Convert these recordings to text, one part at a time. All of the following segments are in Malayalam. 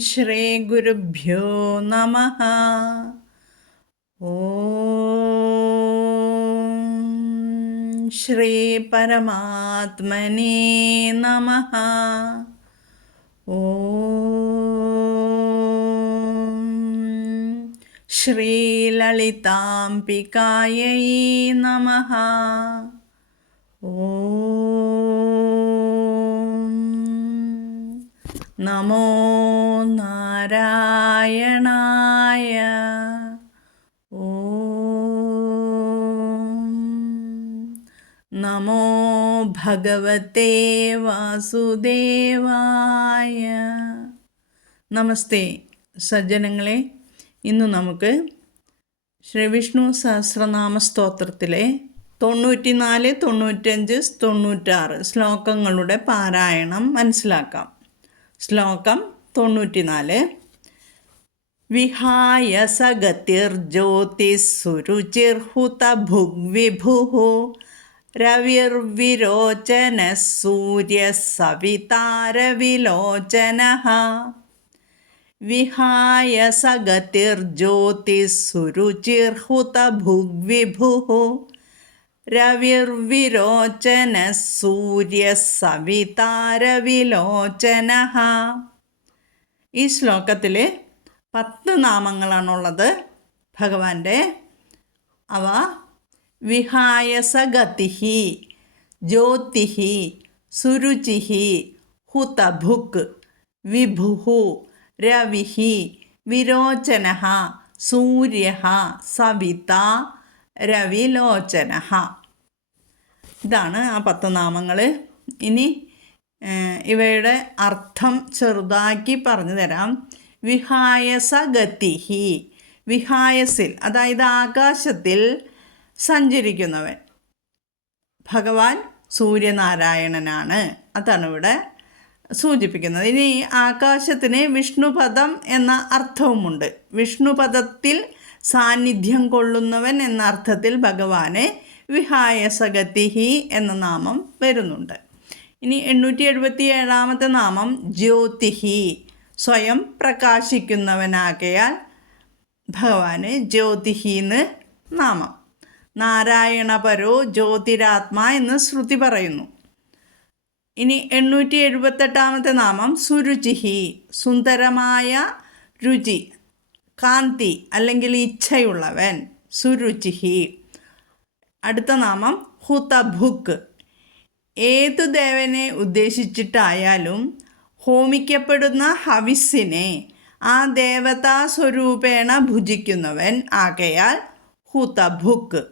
श्रीगुरुभ्यो नमः। श्रीपरमात्मने नमः। ॐ श्रीललिताम्बिकायै नमः। ॐ നമോ നാരായണായ. ഓ. നമോ ഭഗവത്തെ വാസുദേവായ. നമസ്തേ സജ്ജനങ്ങളെ ഇന്ന് നമുക്ക് ശ്രീ വിഷ്ണു സഹസ്രനാമ സ്തോത്രത്തിലെ തൊണ്ണൂറ്റിനാല് തൊണ്ണൂറ്റഞ്ച് തൊണ്ണൂറ്റാറ് ശ്ലോകങ്ങളുടെ പാരായണം മനസ്സിലാക്കാം. ശ്ലോകം തൊണ്ണൂറ്റിനാല്. വിഹായ സഗതിർജ്യോതിസുരുചിർഹുത ഭുഗ്വിഭുഃ രവിർവിരോചന സൂര്യ സവിതാരവിലോചനഃ വിഹായ സഗതിർജ്യോതിസുരുചിർഹുത ഭുഗ്വിഭുഃ രവിർവിരോചന സൂര്യ സവിതാരവിലോചന ഈ ശ്ലോകത്തിൽ പത്ത് നാമങ്ങളാണുള്ളത്. ഭഗവാന്റെ അവ വിഹായസഗതിഹി ജ്യോതിഹി സുരുചിഹി ഹുതഭുക് വിഭുഹു രവിഹി വിരോചന സൂര്യ സവിത രവിലോചന ഇതാണ് ആ പത്ത് നാമങ്ങൾ ഇനി ഇവയുടെ അർത്ഥം ചെറുതാക്കി പറഞ്ഞു തരാം. വിഹായസ ഗതിഹി വിഹായസിൽ അതായത് ആകാശത്തിൽ സഞ്ചരിക്കുന്നവൻ. ഭഗവാൻ സൂര്യനാരായണനാണ്. അതാണ് ഇവിടെ സൂചിപ്പിക്കുന്നത്. ഇനി ആകാശത്തിന് വിഷ്ണുപദം എന്ന അർത്ഥവുമുണ്ട്. വിഷ്ണുപദത്തിൽ സാന്നിധ്യം കൊള്ളുന്നവൻ എന്ന അർത്ഥത്തിൽ ഭഗവാനെ വിഹായസഗതിഹി എന്ന നാമം വരുന്നുണ്ട്. ഇനി എണ്ണൂറ്റി എഴുപത്തി ഏഴാമത്തെ നാമം ജ്യോതിഹി. സ്വയം പ്രകാശിക്കുന്നവനാകയാൽ ഭഗവാന് ജ്യോതിഹിന്ന് നാമം. നാരായണപരോ ജ്യോതിരാത്മാ എന്ന് ശ്രുതി പറയുന്നു. ഇനി എണ്ണൂറ്റി എഴുപത്തെട്ടാമത്തെ നാമം സുരുചിഹി. സുന്ദരമായ രുചി. കാന്തി അല്ലെങ്കിൽ ഇച്ഛയുള്ളവൻ സുരുചിഹി. അടുത്ത നാമം ഹുതഭുക്ക് ഏതു ദേവനെ ഉദ്ദേശിച്ചിട്ടായാലും ഹോമിക്കപ്പെടുന്ന ഹവിസിനെ ആ ദേവതാ സ്വരൂപേണ ഭുജിക്കുന്നവൻ ആകയാൽ ഹുതഭുക്ക്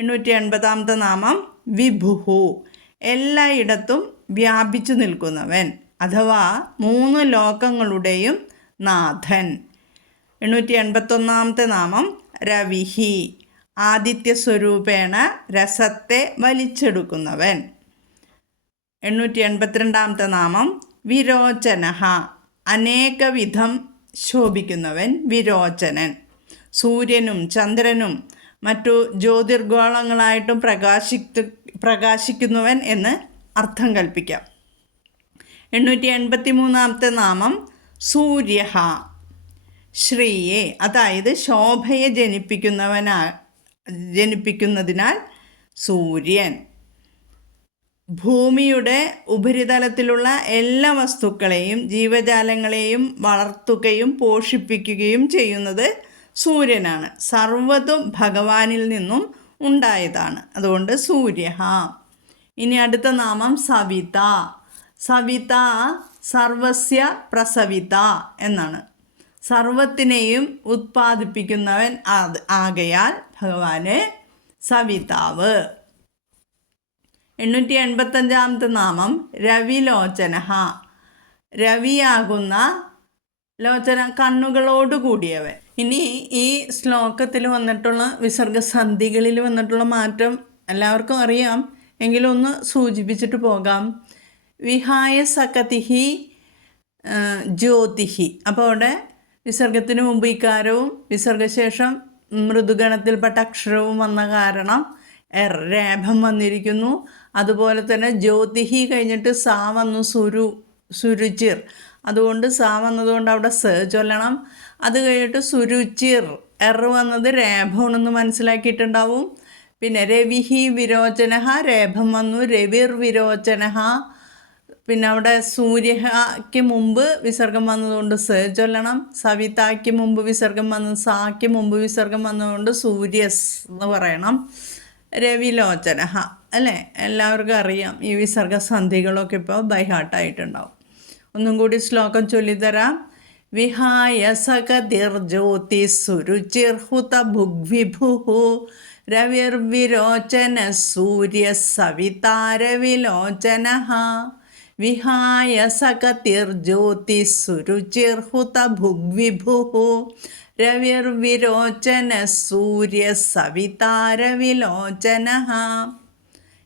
എണ്ണൂറ്റി എൺപതാമത്തെ നാമം വിഭുഹു. എല്ലായിടത്തും വ്യാപിച്ചു നിൽക്കുന്നവൻ അഥവാ മൂന്ന് ലോകങ്ങളുടെയും നാഥൻ. എണ്ണൂറ്റി എൺപത്തൊന്നാമത്തെ നാമം രവിഹി. ആദിത്യ സ്വരൂപേണ രസത്തെ വലിച്ചെടുക്കുന്നവൻ. എണ്ണൂറ്റി എൺപത്തിരണ്ടാമത്തെ നാമം വിരോചനഹ. അനേകവിധം ശോഭിക്കുന്നവൻ വിരോചനൻ. സൂര്യനും ചന്ദ്രനും മറ്റു ജ്യോതിർഗോളങ്ങളായിട്ടും പ്രകാശിക്ക പ്രകാശിക്കുന്നവൻ എന്ന് അർത്ഥം കൽപ്പിക്കാം. എണ്ണൂറ്റി എൺപത്തി മൂന്നാമത്തെ നാമം സൂര്യഹ. ശ്രീയെ അതായത് ശോഭയെ ജനിപ്പിക്കുന്നവനാ ജനിപ്പിക്കുന്നതിനാൽ സൂര്യൻ. ഭൂമിയുടെ ഉപരിതലത്തിലുള്ള എല്ലാ വസ്തുക്കളെയും ജീവജാലങ്ങളെയും വളർത്തുകയും പോഷിപ്പിക്കുകയും ചെയ്യുന്നത് സൂര്യനാണ്. സർവതും ഭഗവാനിൽ നിന്നും ഉണ്ടായതാണ്. അതുകൊണ്ട് സൂര്യ ഇനി അടുത്ത നാമം സവിത. സവിത സർവസ്യ പ്രസവിത എന്നാണ്. സർവത്തിനെയും ഉത്പാദിപ്പിക്കുന്നവൻ ആകയാൽ ഭഗവാന് സവിതാവ്. എണ്ണൂറ്റി എൺപത്തഞ്ചാമത്തെ നാമം രവിലോചന രവിയാകുന്ന ലോചന കണ്ണുകളോട് കൂടിയവൻ. ഇനി ഈ ശ്ലോകത്തിൽ വന്നിട്ടുള്ള വിസർഗസന്ധികളിൽ വന്നിട്ടുള്ള മാറ്റം എല്ലാവർക്കും അറിയാം. എങ്കിലും ഒന്ന് സൂചിപ്പിച്ചിട്ട് പോകാം. വിഹായ സകതിഹി ജ്യോതിഹി. അപ്പോൾ അവിടെ വിസർഗത്തിന് മുമ്പ് ഇക്കാരവും വിസർഗശേഷം മൃദുഗണത്തിൽപ്പെട്ട അക്ഷരവും വന്ന കാരണം എർ രേഭം വന്നിരിക്കുന്നു. അതുപോലെ തന്നെ ജ്യോതിഹി കഴിഞ്ഞിട്ട് സാ വന്നു സുരു സുരുചിർ. അതുകൊണ്ട് സാ വന്നതുകൊണ്ട് അവിടെ സ ചൊല്ലണം. അത് കഴിഞ്ഞിട്ട് സുരുചിർ എർ വന്നത് രേഭമാണെന്ന് മനസ്സിലാക്കിയിട്ടുണ്ടാവും. പിന്നെ രവിഹി വിരോചനഹ രേഭം വന്നു രവിർ വിരോചനഹ. പിന്നെ അവിടെ സൂര്യക്ക് മുമ്പ് വിസർഗം വന്നതുകൊണ്ട് സ ചൊല്ലണം സവിതാക്ക് മുമ്പ് വിസർഗം വന്ന സാക്ക് മുമ്പ് വിസർഗം വന്നതുകൊണ്ട് സൂര്യസ് എന്ന് പറയണം. രവിലോചനഹ അല്ലേ? എല്ലാവർക്കും അറിയാം ഈ വിസർഗ സന്ധികളൊക്കെ ഇപ്പോൾ ബൈഹാർട്ടായിട്ടുണ്ടാവും ഒന്നും കൂടി ശ്ലോകം ചൊല്ലിത്തരാം. വിഹായ സകതിർജ്യോതിസുരുചിർഹുത ഭുഗ്വിഭു രവിർവിരോചന സൂര്യ സവിതാരവിലോചന വിഹായ സകതിർജ്യോതിസുരുചിർഹുത ഭുഗ്വിഭു. രവിർവിരോചന സൂര്യ സവിതാരവിലോചന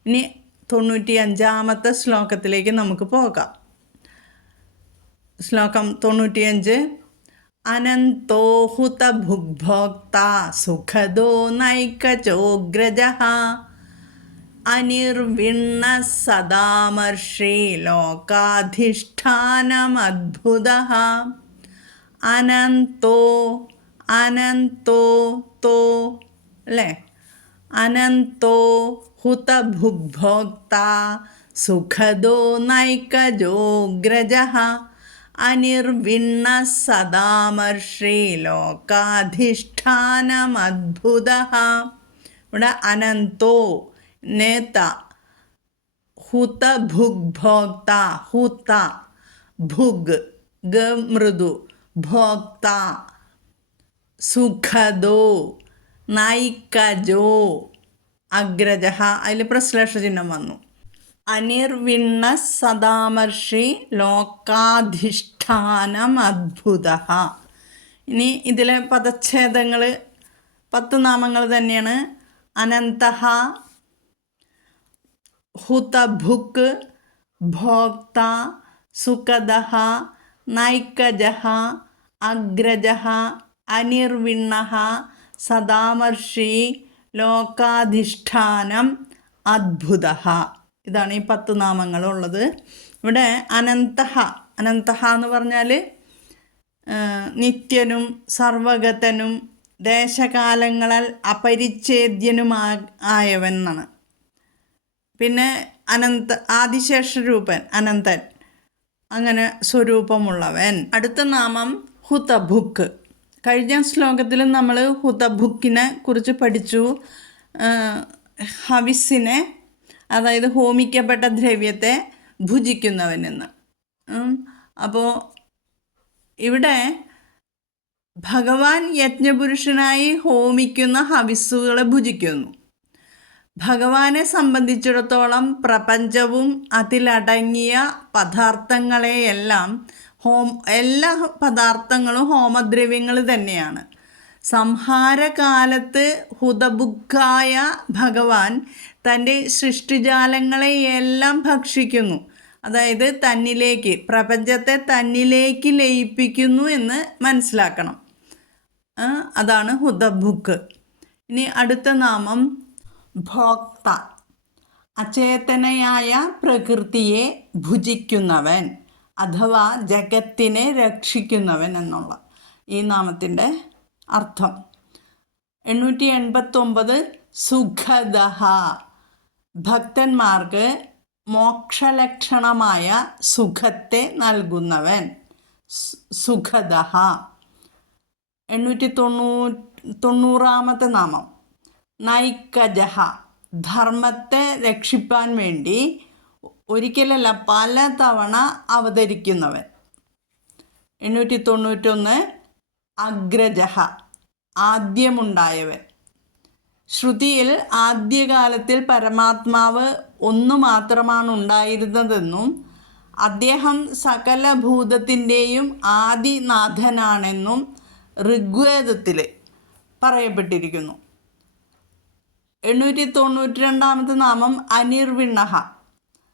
ഇനി തൊണ്ണൂറ്റി അഞ്ചാമത്തെ ശ്ലോകത്തിലേക്ക് നമുക്ക് പോകാം. ശ്ലോകം തൊണ്ണൂറ്റിയഞ്ച്. അനന്തോഹുത ഭുഗ്ഭോക്ത സുഖദോ നൈകചോഗ്രജ അനിർവിണ്ണ സദാമർഷി ലോകാധിഷ്ഠാനമദ്ഭുത. അനന്തോ അനന്തോ തോ അല്ലേ? അനന്തോ ഹുതഭുഭോക്ത സുഖദോ നൈകജോഗ്രജ. അനിർവിണ്ണ സദാമർഷി ലോകാധിഷ്ഠാനമദ്ഭുത. ഇവിടെ അനന്തോ നേത ഹുത ഭുഗ്ഭോക്ത ഹുത ഭുഗ് ഗ മൃദു ഭോക്ത സുഖദോ നൈക്കജോ അഗ്രജ അതിൽ പ്രശ്ലേഷ ചിഹ്നം വന്നു. അനിർവിണ്ണ സദാമർഷി ലോകാധിഷ്ഠാനം അദ്ഭുത ഇനി ഇതിലെ പദച്ഛേദങ്ങൾ പത്ത് നാമങ്ങൾ തന്നെയാണ് അനന്തഹ ഹുതഭുക്ക് ഭോക്ത സുഖദ നൈക്കജ അഗ്രജ അനിർവിണ്ണ സദാമർഷി ലോകാധിഷ്ഠാനം അദ്ഭുത ഇതാണ് ഈ പത്ത് നാമങ്ങളുള്ളത്. ഇവിടെ അനന്തഹ അനന്തഹ എന്ന് പറഞ്ഞാൽ നിത്യനും സർവഗതനും ദേശകാലങ്ങളാൽ അപരിച്ഛേദ്യനുമാ ആയവൻ എന്നാണ്. പിന്നെ അനന്ത ആദിശേഷ രൂപൻ അനന്തൻ. അങ്ങനെ സ്വരൂപമുള്ളവൻ. അടുത്ത നാമം ഹുതഭുക്ക്. കഴിഞ്ഞ ശ്ലോകത്തിൽ നമ്മൾ ഹുതബുക്കിനെ കുറിച്ച് പഠിച്ചു. ഹവിസിനെ അതായത് ഹോമിക്കപ്പെട്ട ദ്രവ്യത്തെ ഭുജിക്കുന്നവനെന്ന്. അപ്പോൾ ഇവിടെ ഭഗവാൻ യജ്ഞപുരുഷനായി ഹോമിക്കുന്ന ഹവിസ്സുകളെ ഭുജിക്കുന്നു. ഭഗവാനെ സംബന്ധിച്ചിടത്തോളം പ്രപഞ്ചവും അതിലടങ്ങിയ പദാർത്ഥങ്ങളെയെല്ലാം ഹോം എല്ലാ പദാർത്ഥങ്ങളും ഹോമദ്രവ്യങ്ങൾ തന്നെയാണ്. സംഹാരകാലത്ത് ഹുതബുക്കായ ഭഗവാൻ തന്റെ സൃഷ്ടിജാലങ്ങളെയെല്ലാം ഭക്ഷിക്കുന്നു. അതായത് തന്നിലേക്ക് പ്രപഞ്ചത്തെ തന്നിലേക്ക് ലയിപ്പിക്കുന്നു എന്ന് മനസ്സിലാക്കണം. അതാണ് ഹുതബുക്ക് ഇനി അടുത്ത നാമം ഭോക്ത അചേതനയായ പ്രകൃതിയെ ഭുജിക്കുന്നവൻ അഥവാ ജഗത്തിനെ രക്ഷിക്കുന്നവൻ എന്നുള്ള ഈ നാമത്തിന്റെ അർത്ഥം. എണ്ണൂറ്റി എൺപത്തൊമ്പത് സുഖദഹ. ഭക്തന്മാർക്ക് മോക്ഷലക്ഷണമായ സുഖത്തെ നൽകുന്നവൻ. സുഖദഹ. എണ്ണൂറ്റി തൊണ്ണൂ തൊണ്ണൂറാമത്തെ നാമം. നൈക്കജഹ ധർമ്മത്തെ രക്ഷിപ്പാൻ വേണ്ടി ഒരിക്കലല്ല പല തവണ അവതരിക്കുന്നവൻ. എണ്ണൂറ്റി തൊണ്ണൂറ്റൊന്ന് അഗ്രജഹ ആദ്യമുണ്ടായവൻ. ശ്രുതിയിൽ ആദ്യകാലത്തിൽ പരമാത്മാവ് ഒന്നു മാത്രമാണ് ഉണ്ടായിരുന്നതെന്നും അദ്ദേഹം സകല ഭൂതത്തിന്റെയും ആദിനാഥനാണെന്നും ഋഗ്വേദത്തിൽ പറയപ്പെട്ടിരിക്കുന്നു. എണ്ണൂറ്റി തൊണ്ണൂറ്റി രണ്ടാമത്തെ നാമം അനിർവിണ്ണഹ.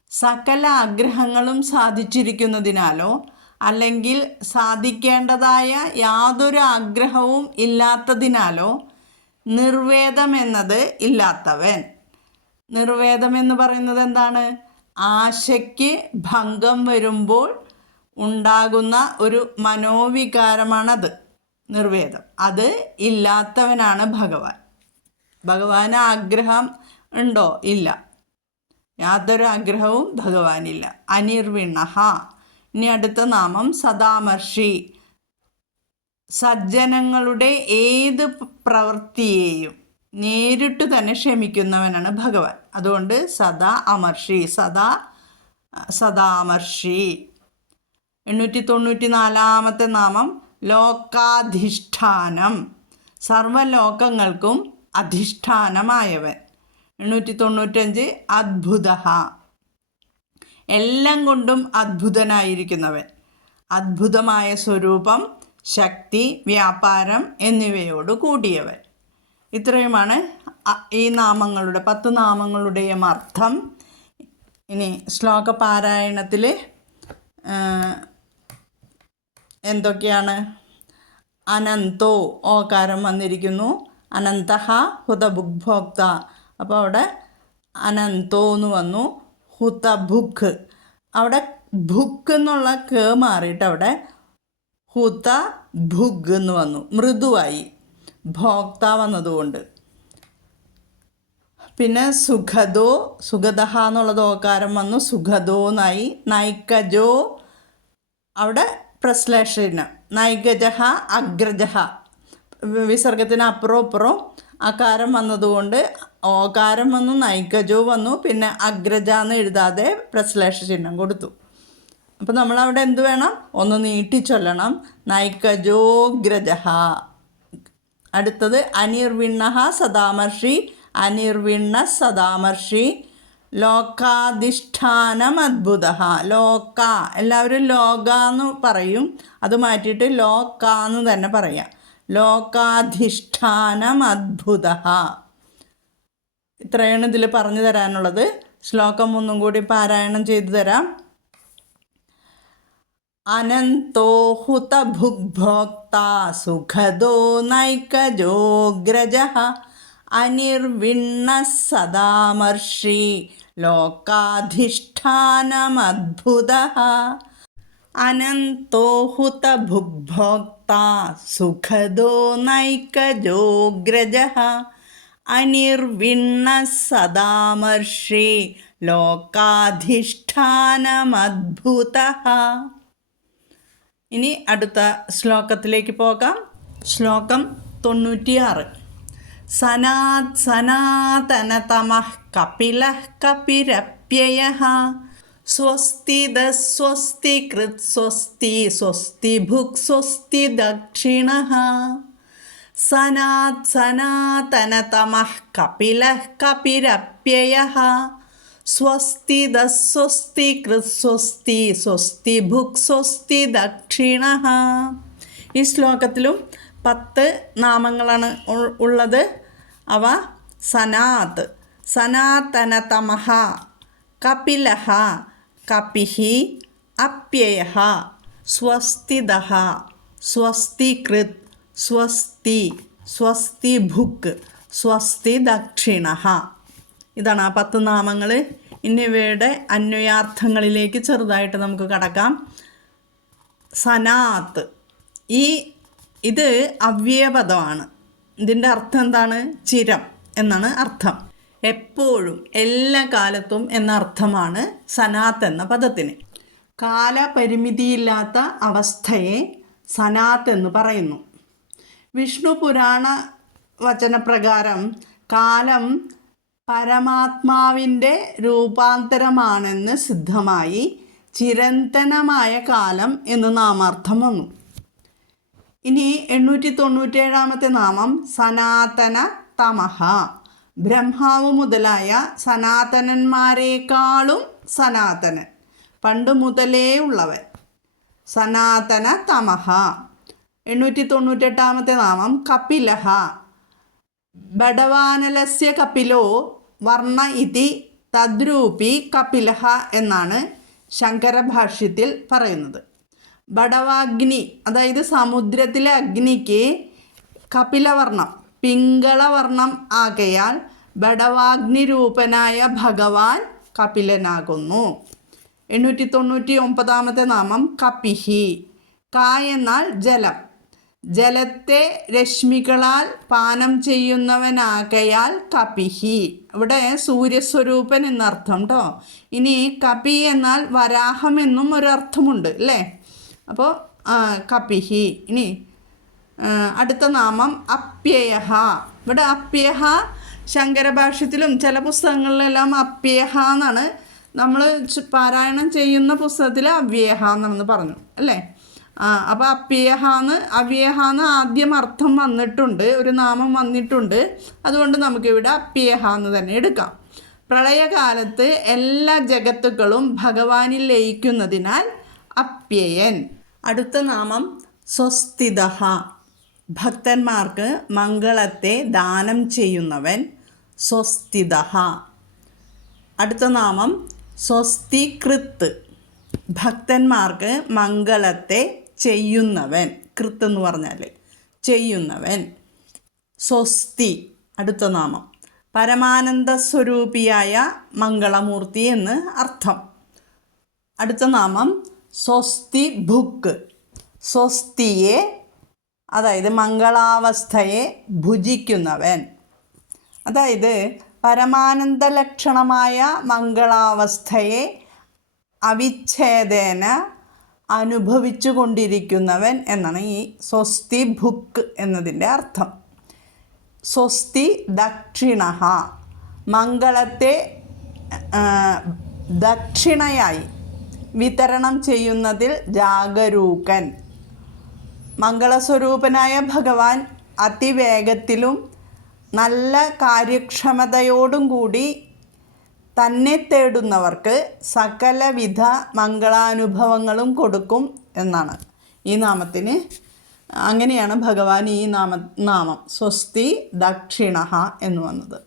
സകല ആഗ്രഹങ്ങളും സാധിച്ചിരിക്കുന്നതിനാലോ അല്ലെങ്കിൽ സാധിക്കേണ്ടതായ യാതൊരു ആഗ്രഹവും ഇല്ലാത്തതിനാലോ നിർവേദമെന്നത് ഇല്ലാത്തവൻ. നിർവേദമെന്ന് പറയുന്നത് എന്താണ്? ആശയ്ക്ക് ഭംഗം വരുമ്പോൾ ഉണ്ടാകുന്ന ഒരു മനോവികാരമാണത്. നിർവേദം. അത് ഇല്ലാത്തവനാണ് ഭഗവാൻ. ഭഗവാന് ആഗ്രഹം ഉണ്ടോ? ഇല്ല. യാതൊരു ആഗ്രഹവും ഭഗവാനില്ല. അനിർവിണഹ. ഇനി അടുത്ത നാമം സദാമർഷി. സജ്ജനങ്ങളുടെ ഏത് പ്രവൃത്തിയെയും നേരിട്ട് തന്നെ ക്ഷമിക്കുന്നവനാണ് ഭഗവാൻ. അതുകൊണ്ട് സദാ അമർഷി സദാ സദാമർഷി. എണ്ണൂറ്റി തൊണ്ണൂറ്റി നാലാമത്തെ നാമം ലോകാധിഷ്ഠാനം. സർവലോകങ്ങൾക്കും അധിഷ്ഠാനമായവൻ. എണ്ണൂറ്റി തൊണ്ണൂറ്റഞ്ച് അദ്ഭുത എല്ലാം കൊണ്ടും അത്ഭുതനായിരിക്കുന്നവൻ അത്ഭുതമായ സ്വരൂപം ശക്തി വ്യാപാരം എന്നിവയോട് കൂടിയവൻ. ഇത്രയുമാണ് ഈ നാമങ്ങളുടെ പത്ത് നാമങ്ങളുടെയും അർത്ഥം. ഇനി ശ്ലോക പാരായണത്തിൽ എന്തൊക്കെയാണ്? അനന്തോ ഓകാരം വന്നിരിക്കുന്നു. അനന്തഹ ഹുതഭുഗ്ഭോക്ത അപ്പോൾ അവിടെ അനന്തോ എന്ന് വന്നു ഹുത ഹുതഭുഗ് അവിടെ ഭുക്ക് എന്നുള്ള കേ മാറിയിട്ട് അവിടെ ഹുത ഭുഗ് എന്ന് വന്നു മൃദുവായി ഭോക്ത വന്നതുകൊണ്ട്. പിന്നെ സുഖദോ സുഖദഹ എന്നുള്ളത് ഓകാരം വന്നു സുഖദോ നായി നൈക്കജോ അവിടെ പ്രശ്ലേഷണം നൈഗജഹ അഗ്രജഹ. വിസർഗത്തിന് അപ്പുറം അപ്പുറം അകാരം വന്നതുകൊണ്ട് ഓകാരം വന്നു നൈകജോ വന്നു പിന്നെ അഗ്രജ എന്ന് എഴുതാതെ പ്രശ്ലേഷ ചിഹ്നം കൊടുത്തു. അപ്പം നമ്മളവിടെ എന്ത് വേണം? ഒന്ന് നീട്ടി ചൊല്ലണം. നൈകജോഗ്രജഹ അടുത്തത് അനിർവിണ്ണഹ സദാമർഷി അനിർവിണ്ണ സദാമർഷി ലോകാധിഷ്ഠാനം അത്ഭുത ലോക എല്ലാവരും ലോക എന്ന് പറയും. അത് മാറ്റിയിട്ട് ലോക എന്ന് തന്നെ പറയാം. ലോകാധിഷ്ഠാനം അദ്ഭുത ഇത്രയാണ് ഇതിൽ പറഞ്ഞു തരാനുള്ളത്. ശ്ലോകം ഒന്നും കൂടി പാരായണം ചെയ്തു തരാം. അനന്തോ ഹുതഭുഗ്ഭോക്ത സുഖദോ നൈകജോഗ്രജ. അനിർവിണ്ണ സദാമർഷി ലോകാധിഷ്ഠാനമദ്ഭുത. അനന്തോ ഹുതഭുഗ്ഭോക്ത സുഖദോ നൈകജോഗ്രജ. അനിർവിണ്ണ സദാമർഷേ ലോകാധിഷ്ഠാനമദ്ഭുത. ഇനി അടുത്ത ശ്ലോകത്തിലേക്ക് പോകാം. ശ്ലോകം തൊണ്ണൂറ്റിയാറ്. സനാത് സനാതനതമ കപില കപിരപ്യയഃ. സ്വസ്തിദ സ്വസ്തി കൃത് സ്വസ്തി സ്വസ്തി ഭുക് സ്വസ്തി ദക്ഷിണ സനാത് സനാതനതമഃ കപില കപിരപ്യയ സ്വസ്തി ദസ്വസ്തി കൃത് സ്വസ്തി സ്വസ്തി ഭുക് സ്വസ്തി ദക്ഷിണ ഈ ശ്ലോകത്തിലും പത്ത് നാമങ്ങളാണ് ഉള്ളത്. അവ സനാത് സനാതനതമഹ കപിലഹ കപിഹി അപ്യയ സ്വസ്തിദ സ്വസ്തികൃത് സ്വസ്തി സ്വസ്തി ഭുക്ക് സ്വസ്തി ദക്ഷിണ ഇതാണ് ആ പത്ത് നാമങ്ങൾ എന്നിവയുടെ അന്വയാർത്ഥങ്ങളിലേക്ക് ചെറുതായിട്ട് നമുക്ക് കടക്കാം. സനാത്ത് ഈ ഇത് അവ്യയപദമാണ് ഇതിന്റെ അർത്ഥം എന്താണ്? ചിരം എന്നാണ് അർത്ഥം. എപ്പോഴും എല്ലാ കാലത്തും എന്നർത്ഥമാണ് സനാത്ത് എന്ന പദത്തിന്. കാലപരിമിതിയില്ലാത്ത അവസ്ഥയെ സനാത്ത് എന്ന് പറയുന്നു. വിഷ്ണു പുരാണ വചനപ്രകാരം കാലം പരമാത്മാവിന്റെ രൂപാന്തരമാണെന്ന് സിദ്ധമായി ചിരന്തനമായ കാലം എന്ന് നാമാർത്ഥം വന്നു. ഇനി എണ്ണൂറ്റി തൊണ്ണൂറ്റേഴാമത്തെ നാമം സനാതന തമഹ. ബ്രഹ്മാവ് മുതലായ സനാതനന്മാരെക്കാളും സനാതനൻ. പണ്ട് മുതലേ ഉള്ളവൻ. സനാതന തമഹ. എണ്ണൂറ്റി തൊണ്ണൂറ്റെട്ടാമത്തെ നാമം കപിലഹ. ബഡവാനലസ്യ കപിലോ വർണ ഇതി തദ്രൂപി കപിലഹ എന്നാണ് ശങ്കരഭാഷ്യത്തിൽ പറയുന്നത്. ബടവാഗ്നി അതായത് സമുദ്രത്തിലെ അഗ്നിക്ക് കപിലവർണം പിങ്കളവർണം ആകയാൽ ബടവാഗ്നിരൂപനായ ഭഗവാൻ കപിലനാകുന്നു. എണ്ണൂറ്റി തൊണ്ണൂറ്റി ഒമ്പതാമത്തെ നാമം കപിഹി. ക എന്നാൽ ജലം. ജലത്തെ രശ്മികളാൽ പാനം ചെയ്യുന്നവനാകയാൽ കപിഹി. ഇവിടെ സൂര്യസ്വരൂപൻ എന്നർത്ഥം കേട്ടോ ഇനി കപി എന്നാൽ വരാഹം എന്നും ഒരർത്ഥമുണ്ട് അല്ലേ? അപ്പോൾ കപിഹി. ഇനി അടുത്ത നാമം അപ്യയഹ. ഇവിടെ അപ്യഹ ശങ്കരഭാഷ്യത്തിലും ചില പുസ്തകങ്ങളിലെല്ലാം അപ്യഹ എന്നാണ്. നമ്മൾ പാരായണം ചെയ്യുന്ന പുസ്തകത്തിൽ അവ്യഹ എന്നാണെന്ന് പറഞ്ഞു അല്ലേ? ആ അപ്പോൾ അപ്യഹാന്ന് അവ്യഹാന്ന് ആദ്യം അർത്ഥം വന്നിട്ടുണ്ട് ഒരു നാമം വന്നിട്ടുണ്ട്. അതുകൊണ്ട് നമുക്കിവിടെ അപ്യഹ എന്ന് തന്നെ എടുക്കാം. പ്രളയകാലത്ത് എല്ലാ ജഗത്തുക്കളും ഭഗവാനിൽ ലയിക്കുന്നതിനാൽ അപ്യയൻ. അടുത്ത നാമം സ്വസ്തിത ഭക്തന്മാർക്ക് മംഗളത്തെ ദാനം ചെയ്യുന്നവൻ സ്വസ്തിത അടുത്ത നാമം സ്വസ്തികൃത്ത് ഭക്തന്മാർക്ക് മംഗളത്തെ ചെയ്യുന്നവൻ കൃത്ത് എന്ന് പറഞ്ഞാൽ ചെയ്യുന്നവൻ സ്വസ്തി അടുത്ത നാമം പരമാനന്ദ സ്വരൂപിയായ മംഗളമൂർത്തി എന്ന് അർത്ഥം. അടുത്ത നാമം സ്വസ്തി ഭുക്ക്. സ്വസ്തിയെ അതായത് മംഗളാവസ്ഥയെ ഭുജിക്കുന്നവൻ. അതായത് പരമാനന്ദ ലക്ഷണമായ മംഗളാവസ്ഥയെ അവിച്ഛേദേന അനുഭവിച്ചു കൊണ്ടിരിക്കുന്നവൻ എന്നാണ് ഈ സ്വസ്തി ഭുക്ക് എന്നതിന്റെ അർത്ഥം. സ്വസ്തി ദക്ഷിണ മംഗളത്തെ ദക്ഷിണയായി വിതരണം ചെയ്യുന്നതിൽ ജാഗരൂകൻ. മംഗളസ്വരൂപനായ ഭഗവാൻ അതിവേഗത്തിലും നല്ല കാര്യക്ഷമതയോടും കൂടി തന്നെ തേടുന്നവർക്ക് സകലവിധ മംഗളാനുഭവങ്ങളും കൊടുക്കും എന്നാണ്. ഈ നാമത്തിന് അങ്ങനെയാണ് ഭഗവാൻ ഈ നാമ നാമം സ്വസ്തി ദക്ഷിണ എന്ന് വന്നത്.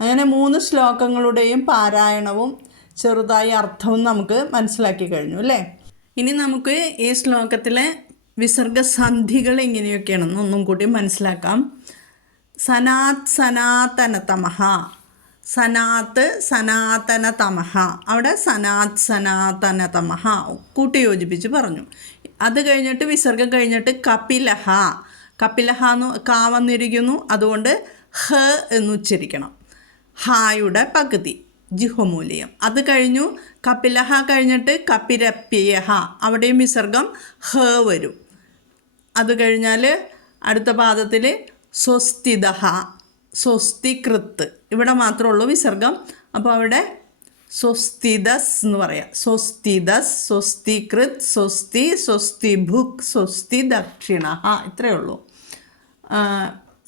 അങ്ങനെ മൂന്ന് ശ്ലോകങ്ങളുടെയും പാരായണവും ചെറുതായി അർത്ഥവും നമുക്ക് മനസ്സിലാക്കി കഴിഞ്ഞു അല്ലേ? ഇനി നമുക്ക് ഈ ശ്ലോകത്തിലെ വിസർഗസന്ധികൾ എങ്ങനെയൊക്കെയാണെന്ന് ഒന്നും കൂടി മനസ്സിലാക്കാം. സനാത് സനാതനതമഹ. സനാത്ത് സനാതനതമഹ. അവിടെ സനാത് സനാതനതമഹ കൂട്ടി യോജിപ്പിച്ച് പറഞ്ഞു. അത് കഴിഞ്ഞിട്ട് വിസർഗം കഴിഞ്ഞിട്ട് കപിലഹ. കപിലഹ എന്ന് കാ വന്നിരിക്കുന്നു. അതുകൊണ്ട് ഹ എന്ന് ഉച്ചരിക്കണം ഹായുടെ പകുതി ജിഹമൂല്യം അത് കഴിഞ്ഞു കപിലഹ കഴിഞ്ഞിട്ട് കപിരപ്യഹ അവിടെയും വിസർഗം ഹ വരും. അത് കഴിഞ്ഞാൽ അടുത്ത പാദത്തിൽ സ്വസ്തിത സ്വസ്തികൃത്ത് ഇവിടെ മാത്രമേ ഉള്ളൂ വിസർഗം. അപ്പോൾ അവിടെ സ്വസ്തിദസ് എന്ന് പറയാം. സ്വസ്തിദസ് സ്വസ്തികൃത് സ്വസ്തി സ്വസ്തിഭുക് സ്വസ്തി ദക്ഷിണ ഇത്രയേ ഉള്ളൂ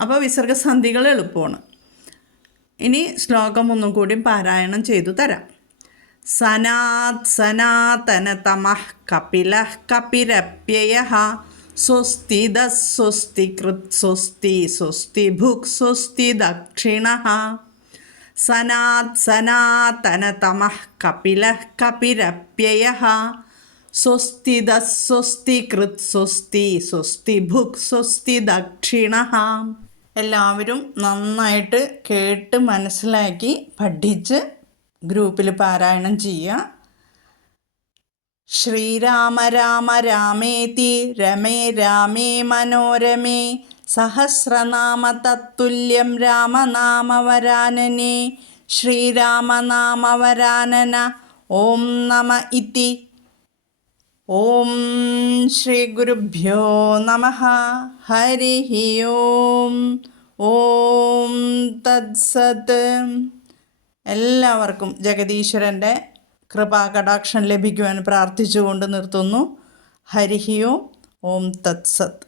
അപ്പോൾ വിസർഗസന്ധികൾ എളുപ്പമാണ്. ഇനി ശ്ലോകം ഒന്നും കൂടി പാരായണം ചെയ്തു തരാം. സനാത് സനാതനതമഃ കപിലഃ കപിരപ്യയ സ്വസ്തിദ കൃത് സ്വസ്തി ഭുക് സ്വസ്തി ദക്ഷിണ സനാത് സനാതനതമ കപില കപിരപ്യയ സ്വസ്തി ദസ്വസ്തി കൃത് സ്വസ്തി ഭുക് സ്വസ്തി ദക്ഷിണ എല്ലാവരും നന്നായിട്ട് കേട്ട് മനസ്സിലാക്കി പഠിച്ച് ഗ്രൂപ്പിൽ പാരായണം ചെയ്യുക. ശ്രീരാമ രാമ രാമേതി രമേ രാമേ മനോരമേ സഹസ്രനാമ തത്തുല്യം രാമനാമവരാനനെ ശ്രീരാമനാമവരാനന ഓം നമ ഇതി. ഓം ശ്രീ ഗുരുഭ്യോ നമ ഹരി ഓം. ഓം തത്സത്. എല്ലാവർക്കും ജഗദീശ്വരന്റെ കൃപാകടാക്ഷം ലഭിക്കുവാൻ പ്രാർത്ഥിച്ചുകൊണ്ട് നിർത്തുന്നു. ഹരിഹിയോ ഓം തത്സത്.